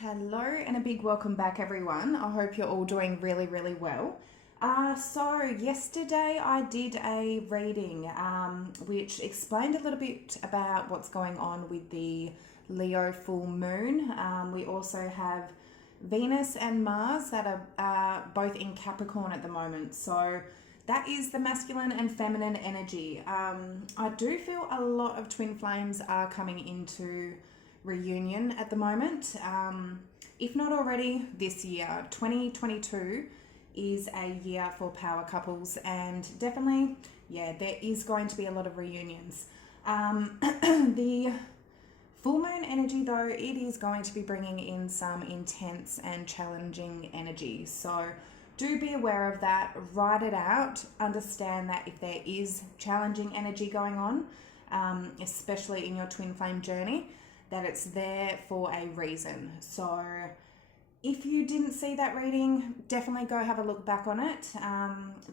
Hello and a big welcome back, everyone. I hope you're all doing really well. So yesterday I did a reading which explained a little bit about what's going on with the Leo full moon. We also have Venus and Mars that are both in Capricorn at the moment. So that is the masculine and feminine energy. I do feel a lot of twin flames are coming into reunion at the moment. If not already, this year, 2022, is a year for power couples, and definitely, there is going to be a lot of reunions. The full moon energy, though, it is going to be bringing in some intense and challenging energy. So do be aware of that, write it out, understand that if there is challenging energy going on, especially in your twin flame journey, that it's there for a reason. So if you didn't see that reading, definitely go have a look back on it.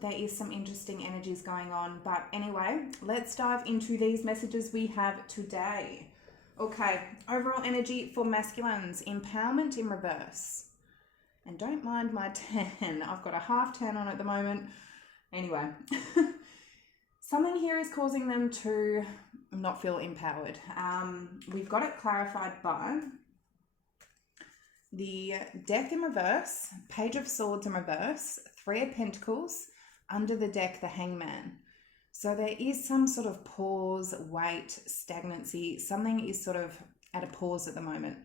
There is some interesting energies going on. But anyway, let's dive into these messages we have today. Okay, overall energy for masculines, empowerment in reverse. And don't mind my 10. I've got a half 10 on at the moment. Anyway, something here is causing them to not feel empowered. We've got it clarified by the Death in reverse, Page of Swords in reverse, Three of Pentacles, under the deck, the Hangman. So there is some sort of pause, wait, stagnancy. Something is sort of at a pause at the moment.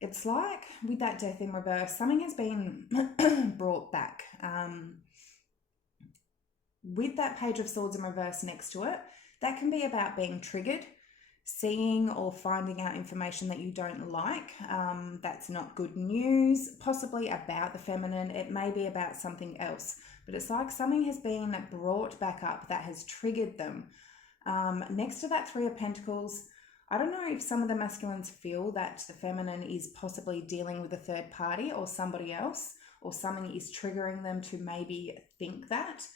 It's like with that Death in reverse, something has been brought back. With that Page of Swords in reverse next to it, that can be about being triggered, seeing or finding out information that you don't like. That's not good news, possibly about the feminine. It may be about something else, but it's like something has been brought back up that has triggered them. Next to that Three of Pentacles, I don't know if some of the masculines feel that the feminine is possibly dealing with a third party or somebody else, or something is triggering them to maybe think that.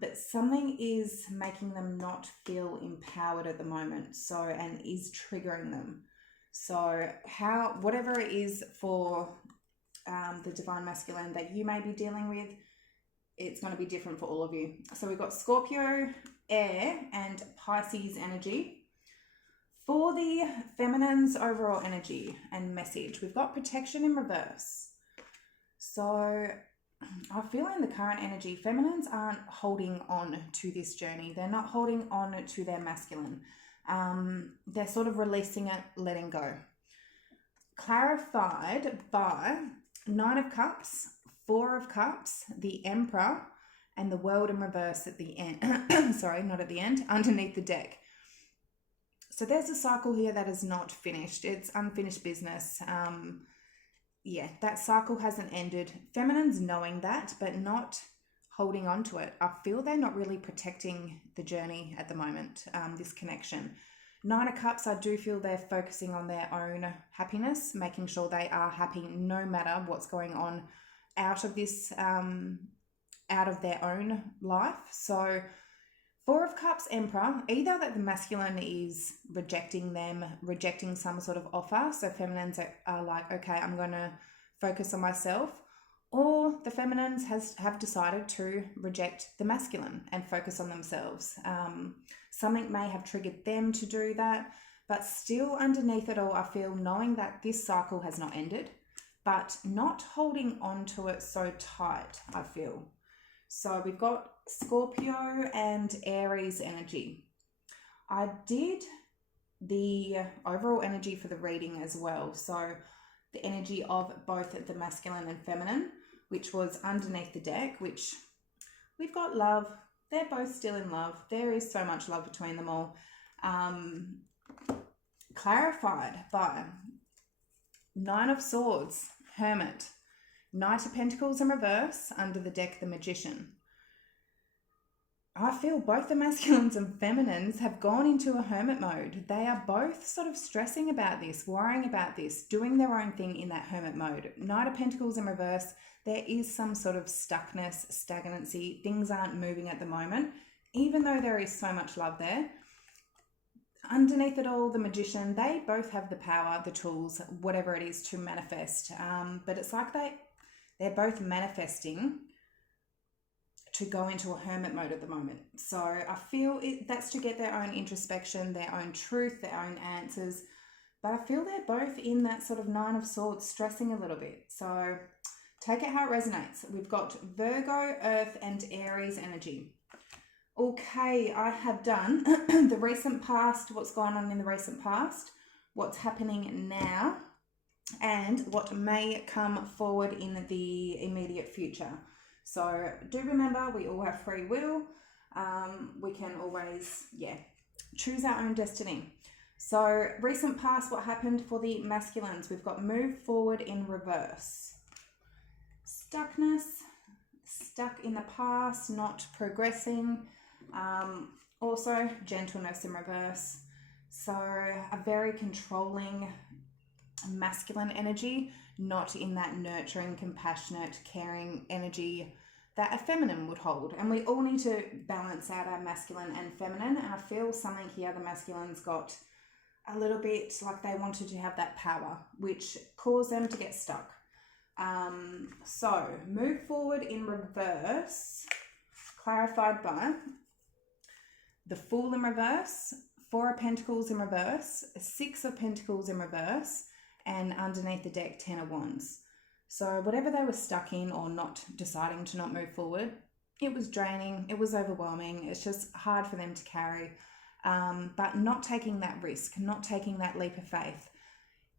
But something is making them not feel empowered at the moment, and is triggering them. So whatever it is for the divine masculine that you may be dealing with, it's going to be different for all of you. So we've got Scorpio, air, and Pisces energy. For the feminine's overall energy and message, we've got protection in reverse. So I feel in the current energy, feminines aren't holding on to this journey. They're not holding on to their masculine. They're sort of releasing it, letting go. Clarified by Nine of Cups, Four of Cups, the Emperor, and the World in reverse at the end. Sorry, not at the end, underneath the deck. So there's a cycle here that is not finished. It's unfinished business. That cycle hasn't ended. Feminine's knowing that, but not holding on to it. I feel they're not really protecting the journey at the moment, this connection. Nine of Cups, I do feel they're focusing on their own happiness, making sure they are happy no matter what's going on out of this, out of their own life. So Four of Cups, Emperor, either that the masculine is rejecting them, rejecting some sort of offer. So feminines are like, okay, I'm going to focus on myself. Or the feminines have decided to reject the masculine and focus on themselves. Something may have triggered them to do that. But still underneath it all, I feel knowing that this cycle has not ended, but not holding on to it so tight, I feel. So we've got Scorpio and Aries energy. I did the overall energy for the reading as well. So the energy of both the masculine and feminine, which was underneath the deck, which we've got love. They're both still in love. There is so much love between them all. Clarified by Nine of Swords, Hermit. Knight of Pentacles in reverse, under the deck, the Magician. I feel both the masculines and feminines have gone into a hermit mode. They are both sort of stressing about this, worrying about this, doing their own thing in that hermit mode. Knight of Pentacles in reverse, there is some sort of stuckness, stagnancy. Things aren't moving at the moment. Even though there is so much love there, underneath it all, the Magician, they both have the power, the tools, whatever it is to manifest. But it's like they're both manifesting to go into a hermit mode at the moment. So I feel that's to get their own introspection, their own truth, their own answers. But I feel they're both in that sort of Nine of Swords, stressing a little bit. So take it how it resonates. We've got Virgo, Earth, and Aries energy. Okay, I have done the recent past, what's gone on in the recent past, what's happening now, and what may come forward in the immediate future. So do remember, we all have free will. We can always, choose our own destiny. So recent past, what happened for the masculines? We've got move forward in reverse. Stuckness, stuck in the past, not progressing. Also gentleness in reverse. So a very controlling masculine energy, not in that nurturing, compassionate, caring energy that a feminine would hold. And we all need to balance out our masculine and feminine. And I feel something here, the masculines got a little bit like they wanted to have that power, which caused them to get stuck. So move forward in reverse, clarified by the Fool in reverse, Four of Pentacles in reverse, Six of Pentacles in reverse, and underneath the deck, 10 of Wands. So whatever they were stuck in or not deciding to not move forward, it was draining, it was overwhelming, it's just hard for them to carry. But not taking that risk, not taking that leap of faith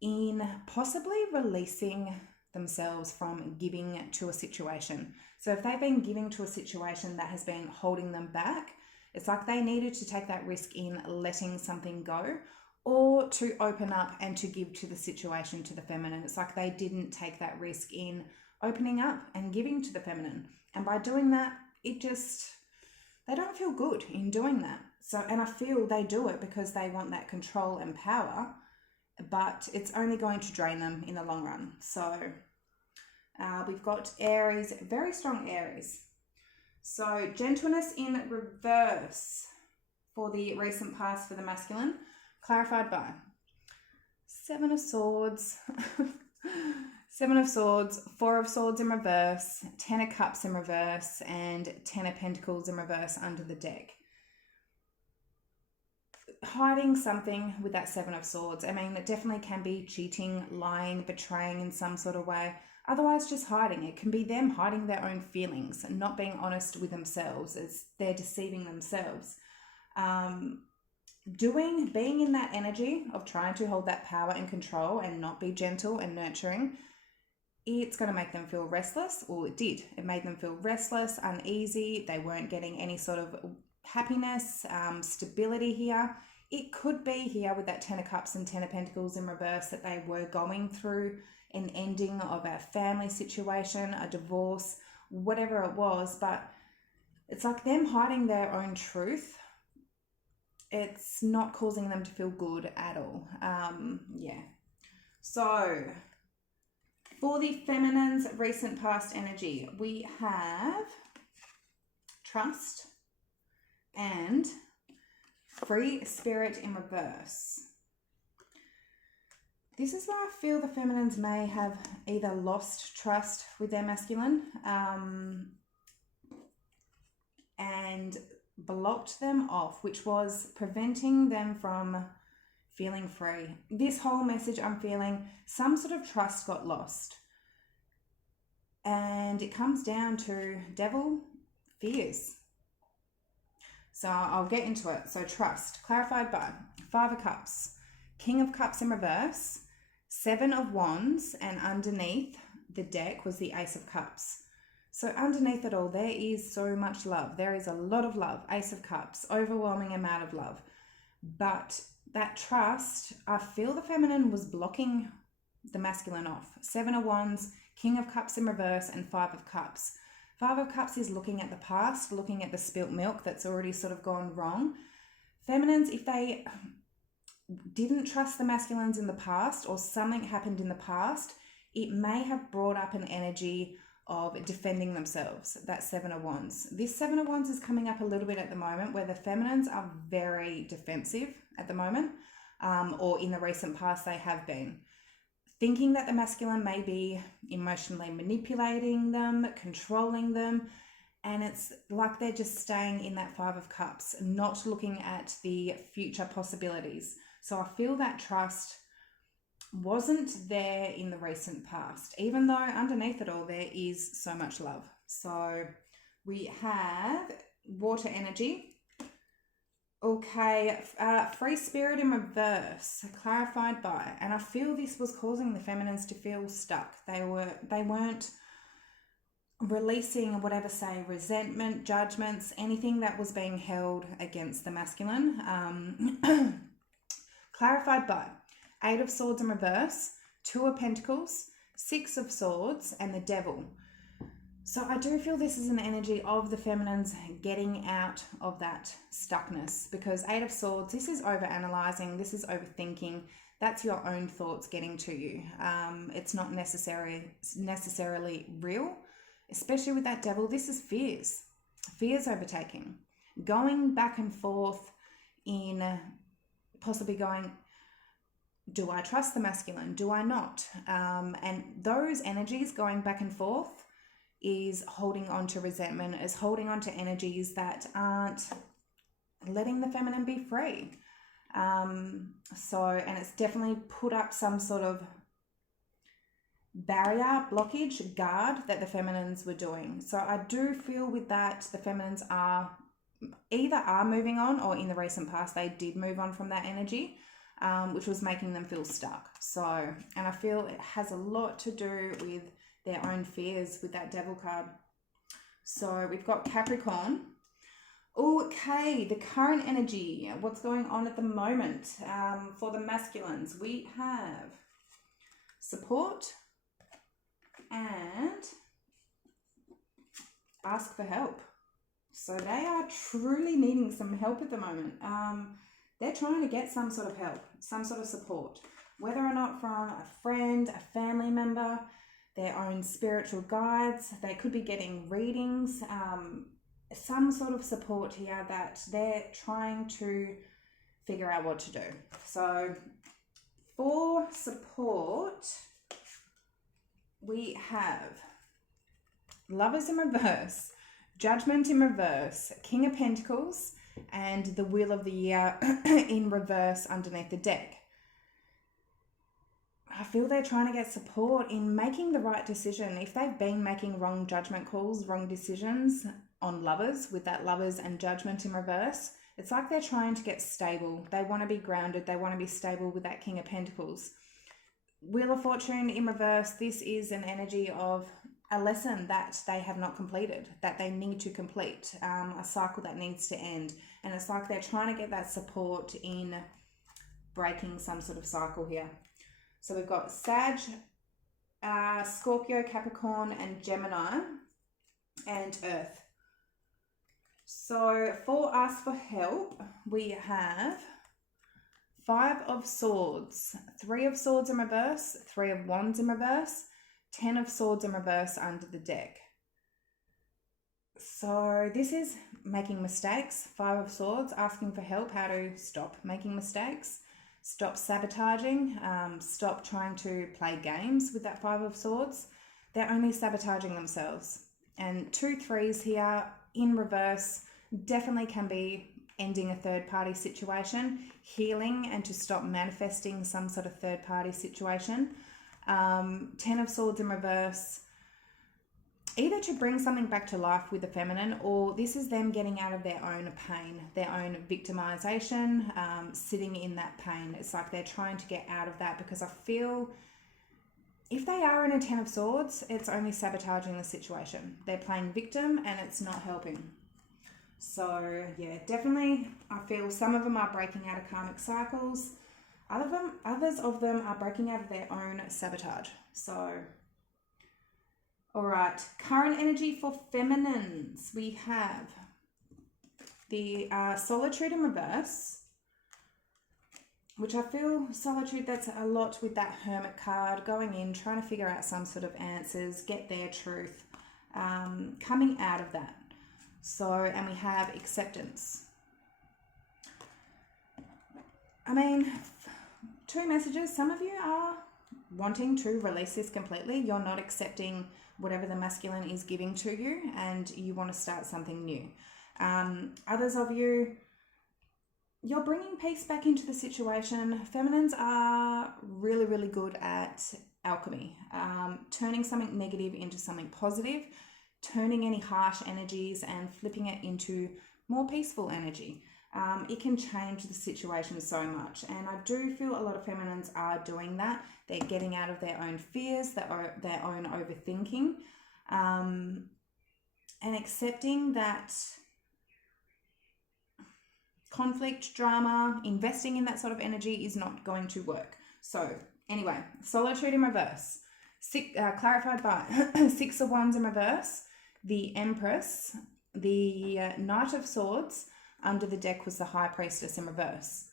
in possibly releasing themselves from giving to a situation. So if they've been giving to a situation that has been holding them back, it's like they needed to take that risk in letting something go, or to open up and to give to the situation, to the feminine. It's like they didn't take that risk in opening up and giving to the feminine. And by doing that, they don't feel good in doing that. So, and I feel they do it because they want that control and power, but it's only going to drain them in the long run. So we've got Aries, very strong Aries. So gentleness in reverse for the recent past for the masculine, clarified by Seven of Swords, Seven of Swords, Four of Swords in reverse, 10 of Cups in reverse, and 10 of Pentacles in reverse under the deck. Hiding something with that Seven of Swords. I mean, it definitely can be cheating, lying, betraying in some sort of way. Otherwise, just hiding. It can be them hiding their own feelings and not being honest with themselves. They're deceiving themselves. Being in that energy of trying to hold that power and control and not be gentle and nurturing, it's going to make them feel restless. Well, it did. It made them feel restless, uneasy. They weren't getting any sort of happiness, stability here. It could be here with that 10 of Cups and 10 of Pentacles in reverse that they were going through an ending of a family situation, a divorce, whatever it was. But it's like them hiding their own truth. It's not causing them to feel good at all. So for the feminine's recent past energy, we have trust and free spirit in reverse. This is where I feel the feminines may have either lost trust with their masculine and blocked them off, which was preventing them from feeling free. This whole message I'm feeling, some sort of trust got lost. And it comes down to devil, fears. So I'll get into it. So trust, clarified by Five of Cups, King of Cups in reverse, Seven of Wands, and underneath the deck was the Ace of Cups. So underneath it all, there is so much love. There is a lot of love. Ace of Cups, overwhelming amount of love. But that trust, I feel the feminine was blocking the masculine off. Seven of Wands, King of Cups in reverse, and Five of Cups. Five of Cups is looking at the past, looking at the spilt milk that's already sort of gone wrong. Feminines, if they didn't trust the masculines in the past or something happened in the past, it may have brought up an energy of defending themselves, that Seven of Wands. This Seven of Wands is coming up a little bit at the moment where the feminines are very defensive at the moment, or in the recent past they have been. Thinking that the masculine may be emotionally manipulating them, controlling them, and it's like they're just staying in that Five of Cups, not looking at the future possibilities. So I feel that trust wasn't there in the recent past, even though underneath it all there is so much love. So we have water energy. Okay, free spirit in reverse, clarified by, and I feel this was causing the feminines to feel stuck. They weren't releasing whatever, say, resentment, judgments, anything that was being held against the masculine. Clarified by Eight of Swords in reverse, Two of Pentacles, Six of Swords, and the Devil. So I do feel this is an energy of the feminines getting out of that stuckness, because Eight of Swords, this is over-analyzing, this is overthinking. That's your own thoughts getting to you. It's not necessarily real, especially with that Devil. This is fears overtaking, going back and forth in possibly going, do I trust the masculine? Do I not? And those energies going back and forth is holding on to resentment, is holding on to energies that aren't letting the feminine be free. And it's definitely put up some sort of barrier, blockage, guard that the feminines were doing. So I do feel with that, the feminines are moving on, or in the recent past, they did move on from that energy, which was making them feel stuck. So, and I feel it has a lot to do with their own fears with that Devil card. So we've got Capricorn. Okay, the current energy, what's going on at the moment for the masculines. We have support and ask for help. So they are truly needing some help at the moment. They're trying to get some sort of help, some sort of support, whether or not from a friend, a family member, their own spiritual guides. They could be getting readings, some sort of support here that they're trying to figure out what to do. So for support, we have Lovers in reverse, Judgment in reverse, King of Pentacles, and the Wheel of the Year in reverse underneath the deck. I feel they're trying to get support in making the right decision. If they've been making wrong judgment calls, wrong decisions on lovers, with that Lovers and Judgment in reverse, it's like they're trying to get stable. They want to be grounded. They want to be stable with that King of Pentacles. Wheel of Fortune in reverse, this is an energy of a lesson that they have not completed, that they need to complete, a cycle that needs to end. And it's like they're trying to get that support in breaking some sort of cycle here. So we've got Sag, Scorpio, Capricorn, and Gemini, and Earth. So for us for help, we have Five of Swords, Three of Swords in reverse, Three of Wands in reverse, 10 of Swords in reverse under the deck. So this is making mistakes. Five of Swords, asking for help, how to stop making mistakes, stop sabotaging, stop trying to play games with that Five of Swords. They're only sabotaging themselves. And 2 threes here in reverse definitely can be ending a third-party situation, healing, and to stop manifesting some sort of third-party situation. 10 of Swords in reverse, either to bring something back to life with the feminine, or this is them getting out of their own pain, their own victimization, sitting in that pain. It's like they're trying to get out of that, because I feel if they are in a 10 of Swords, it's only sabotaging the situation. They're playing victim and it's not helping. So yeah, definitely I feel some of them are breaking out of karmic cycles. Others of them are breaking out of their own sabotage. So, all right, current energy for feminines. We have the Solitude in reverse, which I feel solitude, that's a lot with that Hermit card, going in, trying to figure out some sort of answers, get their truth, coming out of that. So, and we have acceptance. I mean, two messages. Some of you are wanting to release this completely. You're not accepting whatever the masculine is giving to you, and you want to start something new. Others of you, you're bringing peace back into the situation. Feminines are really, really good at alchemy, turning something negative into something positive, turning any harsh energies and flipping it into more peaceful energy. It can change the situation so much, and I do feel a lot of feminines are doing that. They're getting out of their own fears, their own overthinking, and accepting that conflict, drama, investing in that sort of energy is not going to work. So anyway, solitude in reverse, clarified by 6 of Wands in reverse, the Empress, the Knight of Swords. Under the deck was the High Priestess in reverse.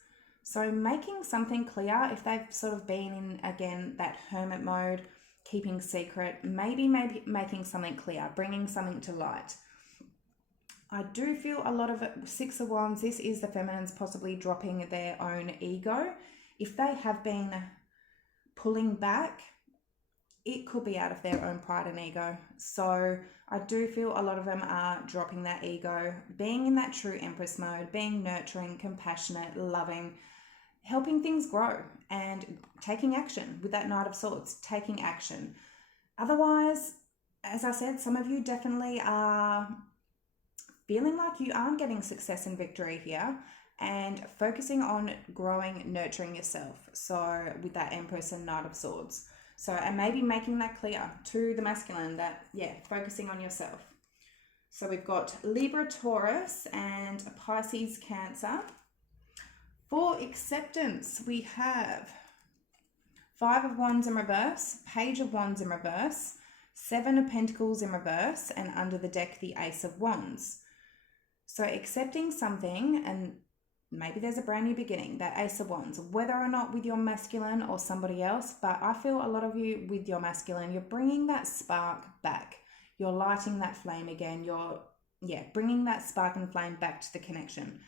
So making something clear, if they've sort of been in, again, that hermit mode, keeping secret, maybe making something clear, bringing something to light. I do feel a lot of it, 6 of Wands, this is the feminines possibly dropping their own ego. If they have been pulling back, it could be out of their own pride and ego. So I do feel a lot of them are dropping that ego, being in that true Empress mode, being nurturing, compassionate, loving, helping things grow and taking action with that Knight of Swords, taking action. Otherwise, as I said, some of you definitely are feeling like you aren't getting success and victory here, and focusing on growing, nurturing yourself. So with that Empress and Knight of Swords. So, and maybe making that clear to the masculine that, yeah, focusing on yourself. So we've got Libra, Taurus, and Pisces, Cancer. For acceptance, we have 5 of Wands in reverse, Page of Wands in reverse, 7 of Pentacles in reverse, and under the deck, the Ace of Wands. So accepting something, and maybe there's a brand new beginning, that Ace of Wands, whether or not with your masculine or somebody else, but I feel a lot of you with your masculine, you're bringing that spark back. You're lighting that flame again. You're, bringing that spark and flame back to the connection.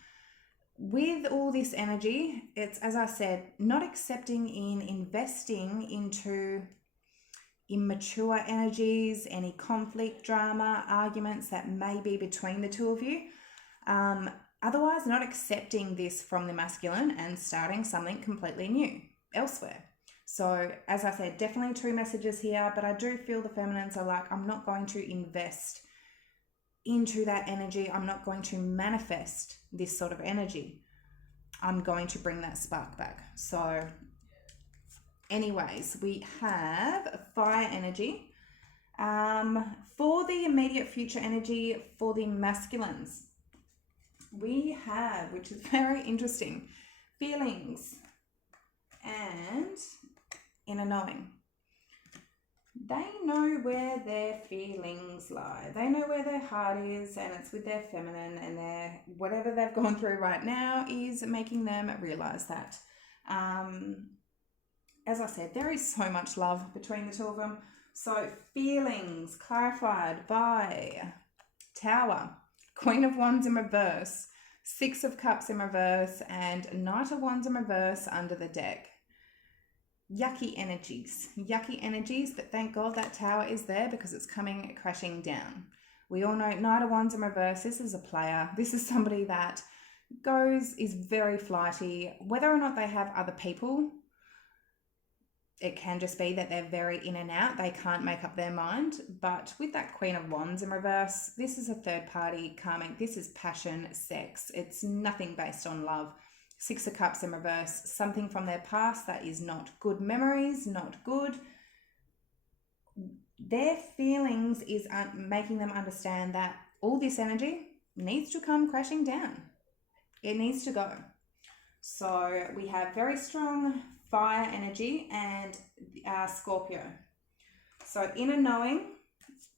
With all this energy, it's, as I said, not accepting in investing into immature energies, any conflict, drama, arguments that may be between the two of you. Otherwise, not accepting this from the masculine and starting something completely new elsewhere. So, as I said, definitely 2 messages here, but I do feel the feminines are like, I'm not going to invest into that energy. I'm not going to manifest this sort of energy. I'm going to bring that spark back. So, anyways, we have fire energy. For the immediate future energy for the masculines, we have, which is very interesting, feelings and inner knowing. They know where their feelings lie. They know where their heart is, and it's with their feminine, and their whatever they've gone through right now is making them realize that. As I said, there is so much love between the two of them. So feelings clarified by Tower, Queen of Wands in reverse, 6 of Cups in reverse, and Knight of Wands in reverse under the deck. Yucky energies, but thank God that Tower is there because it's coming crashing down. We all know Knight of Wands in reverse, this is a player. This is somebody that is very flighty. Whether or not they have other people, it can just be that they're very in and out. They can't make up their mind. But with that Queen of Wands in reverse, this is a third party karmic. This is passion, sex. It's nothing based on love. 6 of Cups in reverse, something from their past that is not good memories, not good. Their feelings is making them understand that all this energy needs to come crashing down. It needs to go. So we have very strong fire energy and Scorpio. So inner knowing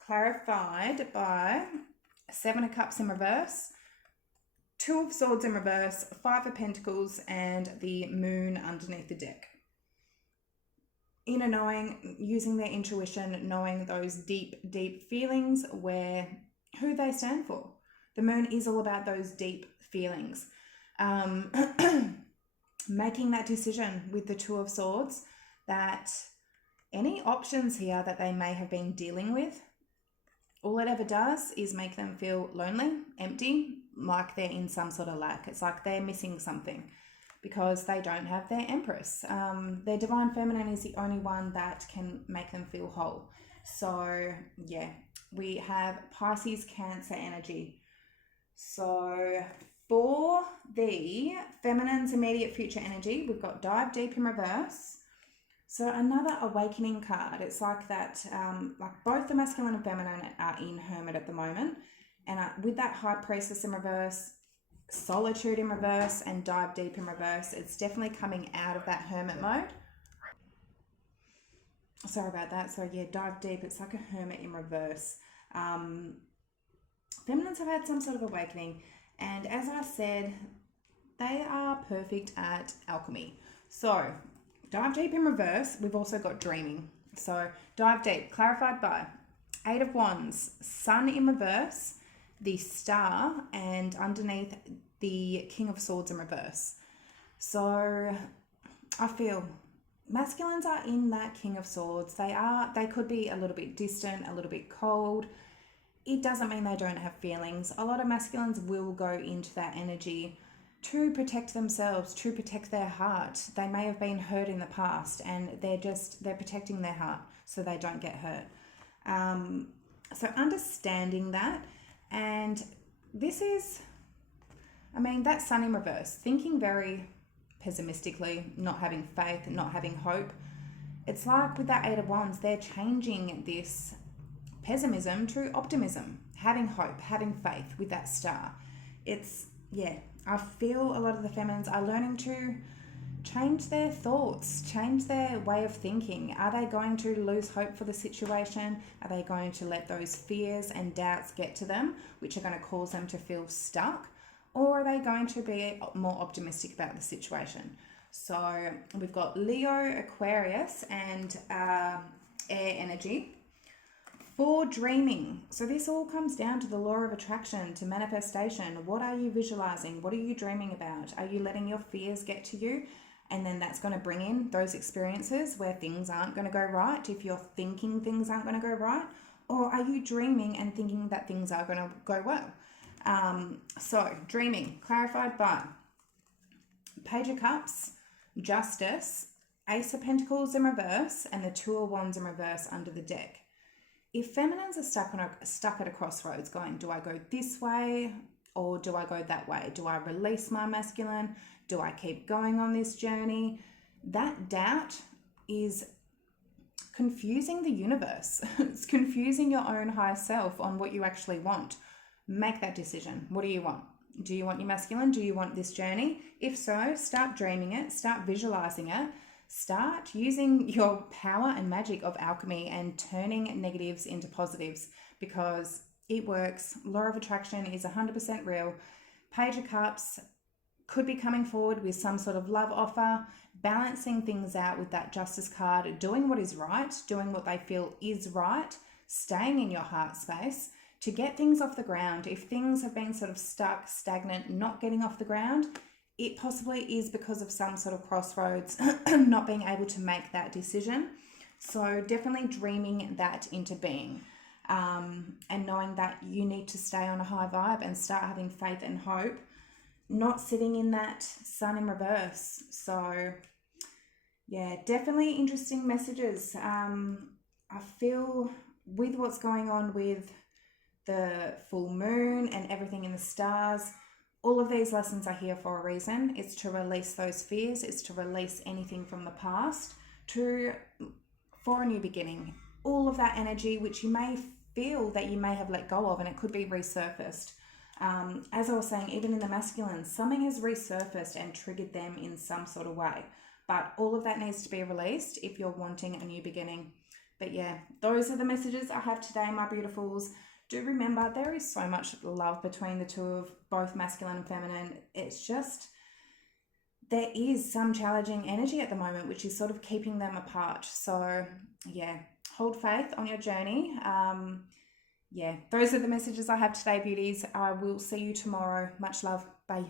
clarified by 7 of Cups in reverse, Two of Swords in reverse, Five of Pentacles, and the Moon underneath the deck. Inner knowing, using their intuition, knowing those deep, deep feelings who they stand for. The Moon is all about those deep feelings. Making that decision with the Two of Swords that any options here that they may have been dealing with, all it ever does is make them feel lonely, empty, like they're in some sort of lack. It's like they're missing something because they don't have their Empress. Their Divine Feminine is the only one that can make them feel whole. So yeah, we have Pisces, Cancer energy. So for the Feminine's immediate future energy, we've got Dive Deep in reverse. So another awakening card. It's like that, like both the masculine and feminine are in Hermit at the moment. And with that High Priestess in reverse, Solitude in reverse, and Dive Deep in reverse, it's definitely coming out of that Hermit mode. Sorry about that. So yeah, Dive Deep, it's like a Hermit in reverse. Feminines have had some sort of awakening. And as I said, they are perfect at alchemy. So Dive Deep in reverse, we've also got dreaming. So Dive Deep, clarified by Eight of Wands, Sun in reverse, the Star, and underneath the King of Swords in reverse. So I feel masculines are in that King of Swords. They could be a little bit distant, a little bit cold. It doesn't mean they don't have feelings. A lot of masculines will go into that energy to protect themselves, to protect their heart. They may have been hurt in the past and they're protecting their heart so they don't get hurt. So understanding that, and this is, that Sun in reverse, thinking very pessimistically, not having faith, not having hope. It's like with that Eight of Wands, they're changing this pessimism to optimism, having hope, having faith with that Star. I feel a lot of the feminines are learning to change their thoughts, change their way of thinking. Are they going to lose hope for the situation? Are they going to let those fears and doubts get to them, which are going to cause them to feel stuck? Or are they going to be more optimistic about the situation? So we've got Leo, Aquarius, and air energy. For dreaming, so this all comes down to the law of attraction, to manifestation. What are you visualizing? What are you dreaming about? Are you letting your fears get to you? And then that's going to bring in those experiences where things aren't going to go right, if you're thinking things aren't going to go right. Or are you dreaming and thinking that things are going to go well? So dreaming, clarified by Page of Cups, Justice, Ace of Pentacles in reverse, and the Two of Wands in reverse under the deck. If feminines are stuck at a crossroads going, do I go this way or do I go that way? Do I release my masculine? Do I keep going on this journey? That doubt is confusing the universe. It's confusing your own higher self on what you actually want. Make that decision. What do you want? Do you want your masculine? Do you want this journey? If so, start dreaming it, start visualizing it. Start using your power and magic of alchemy and turning negatives into positives, because it works. Law of attraction is 100% real. Page of Cups could be coming forward with some sort of love offer, balancing things out with that Justice card, doing what is right, doing what they feel is right, staying in your heart space to get things off the ground. If things have been sort of stuck, stagnant, not getting off the ground, it possibly is because of some sort of crossroads, not being able to make that decision. So definitely dreaming that into being, and knowing that you need to stay on a high vibe and start having faith and hope, not sitting in that Sun in reverse. So yeah, definitely interesting messages. I feel with what's going on with the full moon and everything in the stars, all of these lessons are here for a reason. It's to release those fears. It's to release anything from the past for a new beginning. All of that energy, which you may feel that you may have let go of, and it could be resurfaced. As I was saying, even in the masculine, something has resurfaced and triggered them in some sort of way. But all of that needs to be released if you're wanting a new beginning. But yeah, those are the messages I have today, my beautifuls. do remember there is so much love between the two of both masculine and feminine. It's just there is some challenging energy at the moment, which is sort of keeping them apart. So, yeah, hold faith on your journey. Yeah, those are the messages I have today, beauties. I will see you tomorrow. Much love. Bye.